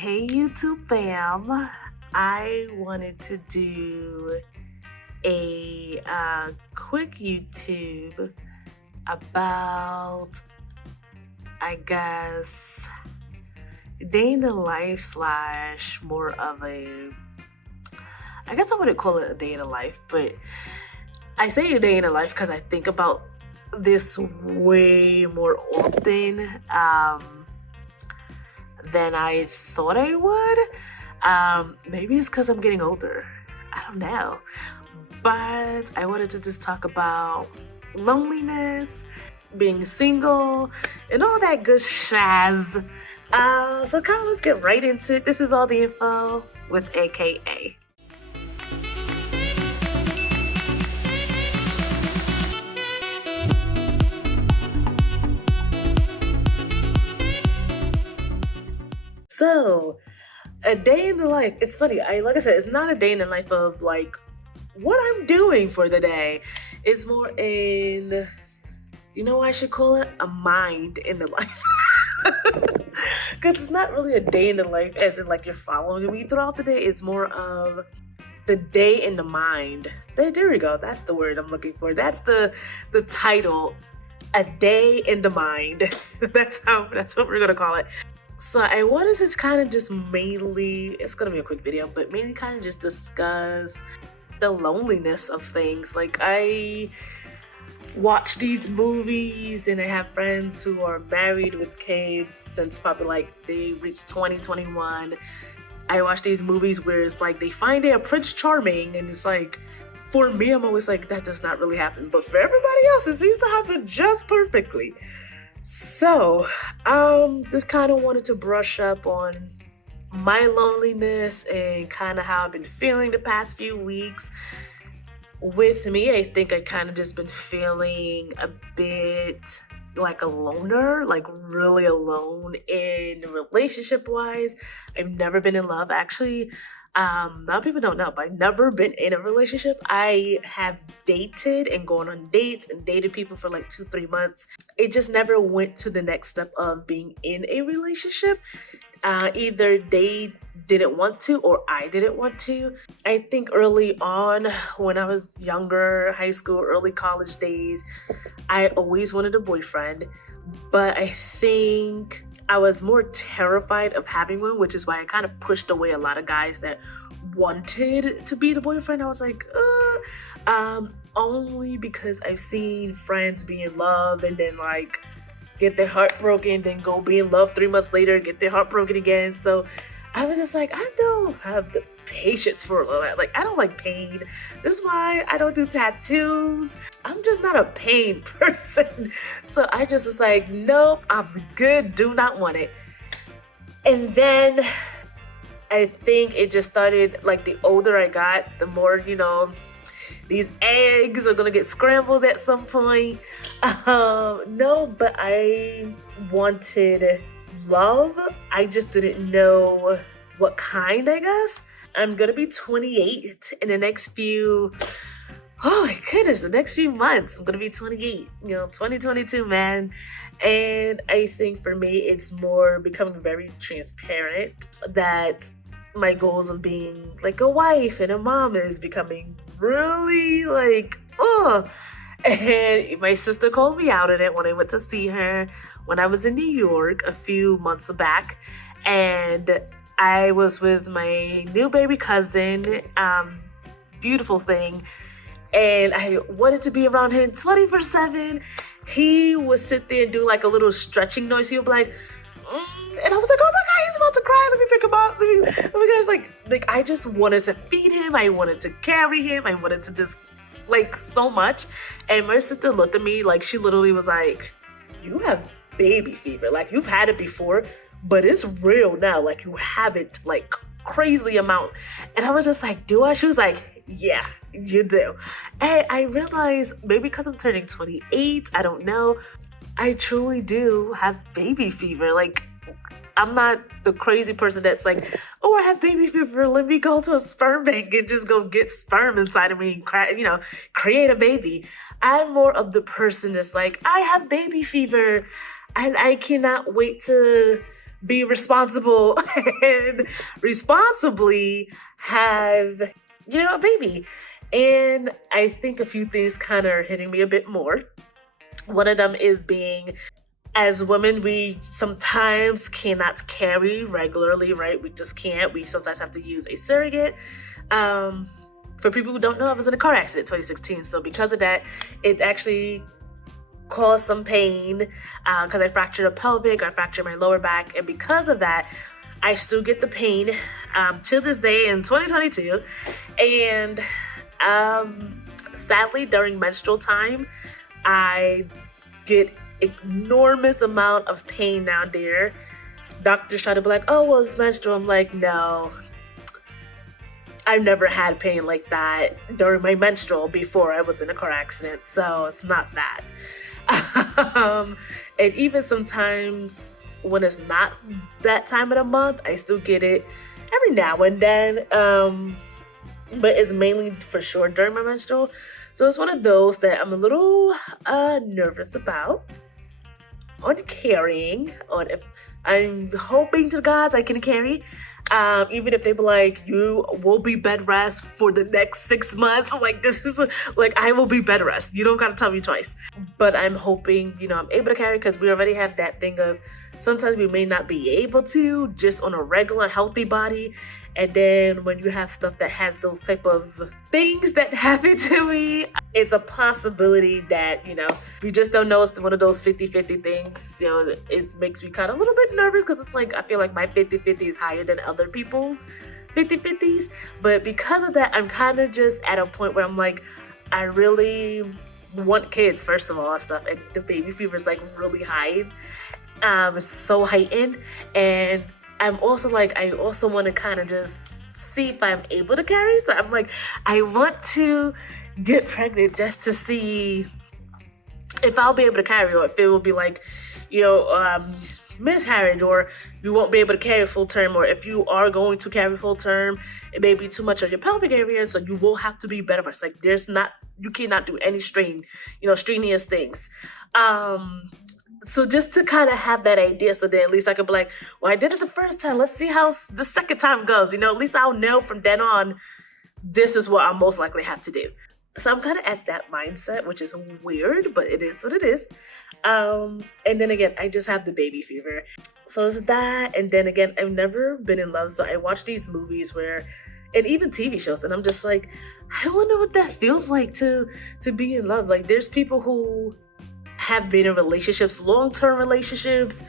Hey YouTube fam, I wanted to do a quick YouTube about, I guess, day in the life slash more of a, I guess I wouldn't call it a day in the life, but I say a day in the life because I think about this way more often than I thought I would. Maybe it's because I'm getting older. I don't know. But I wanted to just talk about loneliness, being single, and all that good shaz. So kind of let's get right into it. This is all the info with aka. So, a day in the life. It's funny. Like I said, it's not a day in the life of like what I'm doing for the day. It's more in, you know what I should call it? A mind in the life. Because it's not really a day in the life as in like you're following me throughout the day. It's more of the day in the mind. There we go. That's the word I'm looking for. That's the title. A day in the mind. That's what we're gonna call it. So I wanted to kind of just mainly, it's gonna be a quick video, but mainly kind of just discuss the loneliness of things. Like I watch these movies and I have friends who are married with kids since probably like they reached 20, 21. I watch these movies where it's like they find their Prince Charming and it's like, for me, I'm always like, that does not really happen. But for everybody else, it seems to happen just perfectly. So, just kind of wanted to brush up on my loneliness and kind of how I've been feeling the past few weeks. With me, I think I kind of just been feeling a bit like a loner, like really alone in relationship-wise. I've never been in love. Actually, a lot of people don't know, but I've never been in a relationship. I have dated and gone on dates and dated people for like 2-3 months. It just never went to the next step of being in a relationship. Either they didn't want to or I didn't want to. I think early on when I was younger, high school, early college days, I always wanted a boyfriend, but I think I was more terrified of having one, which is why I kind of pushed away a lot of guys that wanted to be the boyfriend. I was like, only because I've seen friends be in love and then like get their heart broken, then go be in love 3 months later, get their heart broken again. So I was just like, I don't have the patience for all that. Like, I don't like pain. This is why I don't do tattoos. I'm just not a pain person. So I just was like, nope, I'm good. Do not want it. And then I think it just started, like the older I got, the more, these eggs are gonna get scrambled at some point. No, but I wanted love. I just didn't know what kind, I guess. I'm gonna be 28 in the next few, oh my goodness, the next few months. I'm gonna be 28, 2022, man. And I think for me, it's more becoming very transparent that my goals of being like a wife and a mom is becoming really like, And my sister called me out on it when I went to see her when I was in New York a few months back. And I was with my new baby cousin, beautiful thing. And I wanted to be around him 24/7. He would sit there and do like a little stretching noise. He would be like, and I was like, oh my God, he's about to cry. Let me pick him up. Oh my gosh, like I just wanted to feed him. I wanted to carry him. I wanted to just like so much. And my sister looked at me like she literally was like, you have baby fever. Like you've had it before, but it's real now. Like you have it like crazy amount. And I was just like, do I? She was like, yeah, you do. And I realized maybe because I'm turning 28, I don't know. I truly do have baby fever. Like I'm not the crazy person that's like, oh, I have baby fever. Let me go to a sperm bank and just go get sperm inside of me and create a baby. I'm more of the person that's like, I have baby fever and I cannot wait to be responsible and responsibly have, a baby. And I think a few things kind of are hitting me a bit more. One of them is being, as women, we sometimes cannot carry regularly, right? We just can't. We sometimes have to use a surrogate. For people who don't know, I was in a car accident in 2016. So because of that, it actually caused some pain because I fractured a pelvic, I fractured my lower back. And because of that, I still get the pain to this day in 2022. And sadly, during menstrual time, I get enormous amount of pain down there. Doctors try to be like, oh, well, it's menstrual. I'm like, no, I've never had pain like that during my menstrual before I was in a car accident. So it's not that. And even sometimes when it's not that time of the month, I still get it every now and then. But it's mainly for sure during my menstrual. So it's one of those that I'm a little nervous about on carrying, on if I'm hoping to the gods I can carry. Even if they be like, you will be bed rest for the next 6 months. Like, this is like, I will be bed rest. You don't gotta tell me twice. But I'm hoping, I'm able to carry, because we already have that thing of sometimes we may not be able to just on a regular healthy body. And then when you have stuff that has those type of things that happen to me, it's a possibility that, we just don't know. It's one of those 50-50 things. It makes me kind of a little bit nervous because it's like, I feel like my 50-50 is higher than other people's 50-50s. But because of that, I'm kind of just at a point where I'm like, I really want kids, first of all, and stuff. And the baby fever is like really high. It's so heightened. And I'm also like, I also want to kind of just see if I'm able to carry. So I'm like, I want to get pregnant just to see if I'll be able to carry, or if it will be like, miscarriage, or you won't be able to carry full term, or if you are going to carry full term, it may be too much of your pelvic area, so you will have to be better. It's like, you cannot do any strenuous things. So just to kind of have that idea, so then at least I could be like, well, I did it the first time. Let's see how the second time goes. At least I'll know from then on, this is what I'll most likely have to do. So I'm kind of at that mindset, which is weird, but it is what it is. And then again, I just have the baby fever. So it's that. And then again, I've never been in love. So I watch these movies and even TV shows, and I'm just like, I wonder what that feels like to be in love. Like, there's people who have been in relationships, long-term relationships,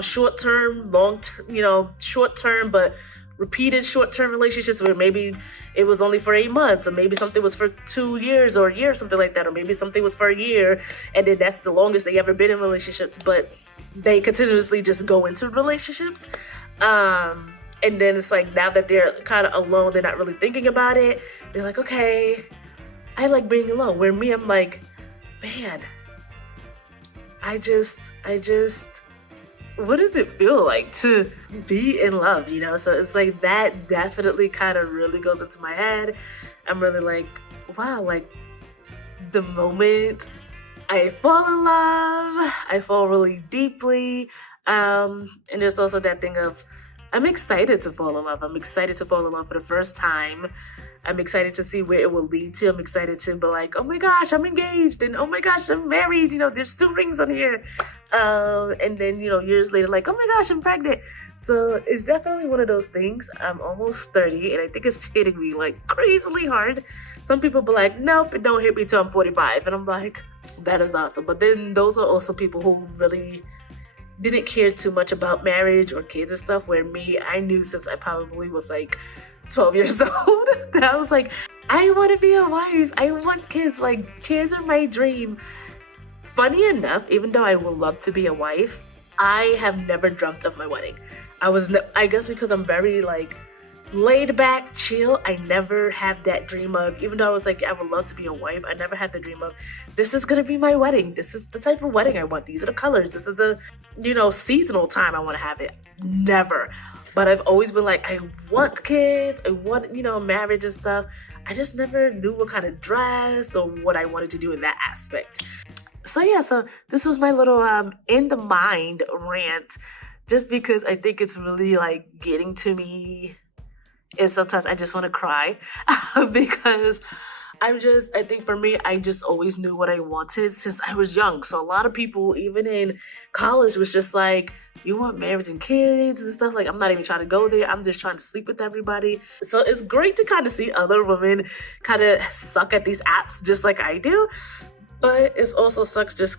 short-term, long-term, short-term, but repeated short-term relationships where maybe it was only for 8 months, or maybe something was for 2 years or a year, something like that, or maybe something was for a year, and then that's the longest they ever been in relationships, but they continuously just go into relationships. And then it's like, now that they're kind of alone, they're not really thinking about it. They're like, okay, I like being alone. Where me, I'm like, man, I just, what does it feel like to be in love, So it's like, that definitely kind of really goes into my head. I'm really like, wow, like the moment I fall in love, I fall really deeply. And there's also that thing of, I'm excited to fall in love. I'm excited to fall in love for the first time. I'm excited to see where it will lead to. I'm excited to be like, oh my gosh, I'm engaged, and oh my gosh, I'm married. There's 2 rings on here. And then, years later, like, oh my gosh, I'm pregnant. So it's definitely one of those things. I'm almost 30, and I think it's hitting me like crazily hard. Some people be like, nope, it don't hit me till I'm 45. And I'm like, that is awesome. But then those are also people who really didn't care too much about marriage or kids and stuff, where me, I knew since I probably was like 12 years old that I was like, I want to be a wife. I want kids. Like, kids are my dream. Funny enough, even though I would love to be a wife, I have never dreamt of my wedding. I guess because I'm very like laid back, chill. I never had that dream of, even though I was like, I would love to be a wife, I never had the dream of, this is gonna be my wedding. This is the type of wedding I want. These are the colors. This is the, seasonal time I want to have it. Never. But I've always been like, I want kids. I want, marriage and stuff. I just never knew what kind of dress or what I wanted to do in that aspect. So yeah, so this was my little in the mind rant just because I think it's really like getting to me. And sometimes I just want to cry because I think for me, I just always knew what I wanted since I was young. So a lot of people, even in college, was just like, you want marriage and kids and stuff. Like, I'm not even trying to go there. I'm just trying to sleep with everybody. So it's great to kind of see other women kind of suck at these apps just like I do. But it also sucks just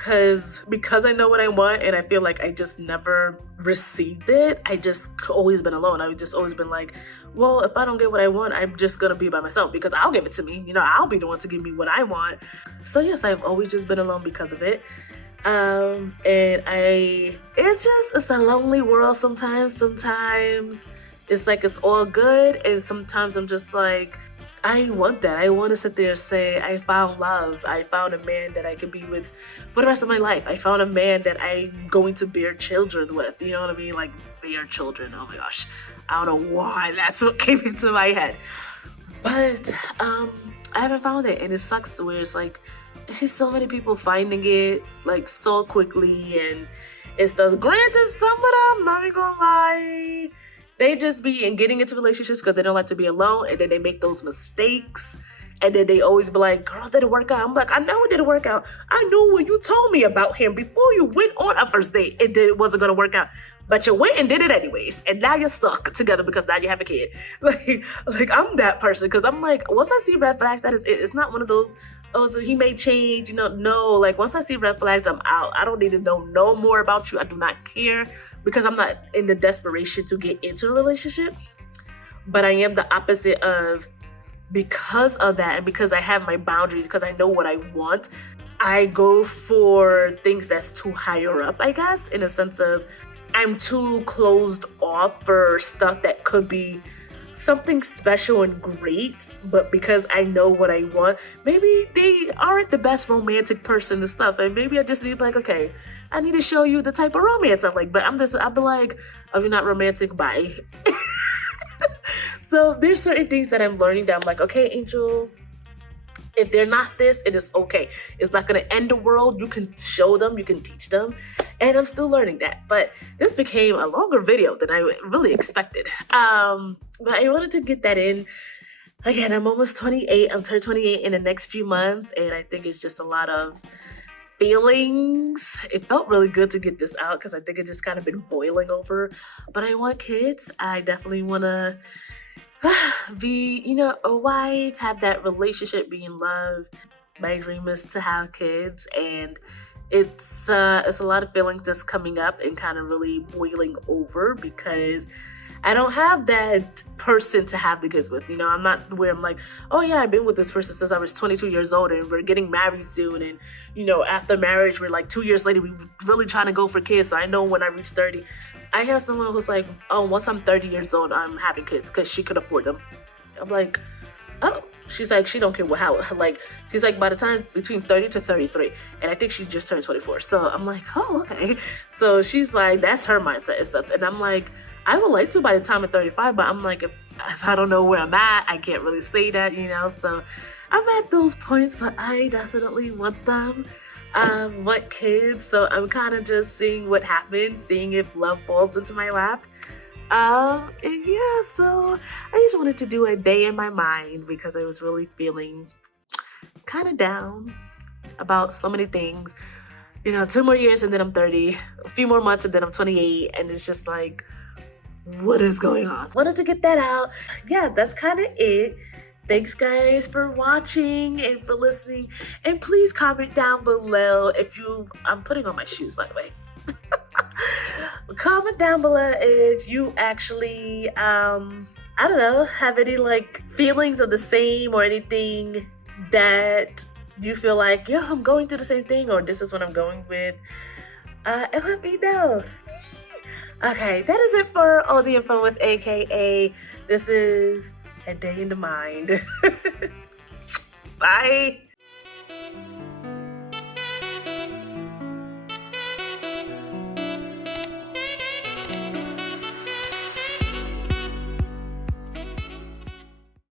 because I know what I want and I feel like I just never received it. I just always been alone. I've just always been like, well, if I don't get what I want, I'm just gonna be by myself because I'll give it to me. You know, I'll be the one to give me what I want. So yes, I've always just been alone because of it. It's a lonely world sometimes. Sometimes it's like it's all good, and sometimes I'm just like, I want that. I want to sit there and say, I found love. I found a man that I can be with for the rest of my life. I found a man that I'm going to bear children with. You know what I mean? Like, bear children. Oh my gosh. I don't know why that's what came into my head. But I haven't found it. And it sucks where it's like, I see so many people finding it like so quickly and stuff. Granted, some of them, not even gonna lie, they just be getting into relationships because they don't like to be alone, and then they make those mistakes, and then they always be like, girl, did it work out? I'm like, I know it didn't work out. I knew when you told me about him before you went on a first date, it wasn't gonna work out. But you went and did it anyways, and now you're stuck together because now you have a kid. Like I'm that person, because I'm like, once I see red flags, that is it. It's not one of those, oh, so he may change, no. Like, once I see red flags, I'm out. I don't need to know no more about you. I do not care, because I'm not in the desperation to get into a relationship. But I am the opposite of, because of that, and because I have my boundaries, because I know what I want, I go for things that's too higher up, I guess, in a sense of, I'm too closed off for stuff that could be something special and great, but because I know what I want, maybe they aren't the best romantic person and stuff, and maybe I just need to be like, okay, I need to show you the type of romance I like, but I'll be like, oh, you're not romantic, bye. So there's certain things that I'm learning that I'm like, okay, Angel, if they're not this, it is okay. It's not going to end the world. You can show them, you can teach them. And I'm still learning that. But this became a longer video than I really expected. But I wanted to get that in. Again, I'm almost 28. I'm turning 28 in the next few months. And I think it's just a lot of feelings. It felt really good to get this out because I think it just kind of been boiling over. But I want kids. I definitely want to be, a wife, have that relationship, be in love. My dream is to have kids, and it's a lot of feelings that's coming up and kind of really boiling over because I don't have that person to have the kids with. I'm not where I'm like, oh yeah, I've been with this person since I was 22 years old and we're getting married soon, and after marriage we're like 2 years later we're really trying to go for kids, so I know when I reach 30. I have someone who's like, oh, once I'm 30 years old, I'm having kids because she could afford them. I'm like, oh. She's like, she don't care how. Like, she's like, by the time between 30 to 33. And I think she just turned 24. So I'm like, oh, okay. So she's like, that's her mindset and stuff. And I'm like, I would like to by the time I'm 35. But I'm like, if I don't know where I'm at, I can't really say that, So I'm at those points, but I definitely want them. Want kids, so I'm kind of just seeing what happens, seeing if love falls into my lap. And yeah, so I just wanted to do a day in my mind because I was really feeling kind of down about so many things. 2 more years and then I'm 30, a few more months and then I'm 28, and it's just like, what is going on? Wanted to get that out. Yeah, that's kind of it. Thanks guys for watching and for listening, and please comment down below if I'm putting on my shoes, by the way. Comment down below if you actually I don't know, have any like feelings of the same or anything that you feel like, yeah, I'm going through the same thing, or this is what I'm going with, and let me know. Okay, that is it for all the info with AKA. This is a day in the mind. Bye.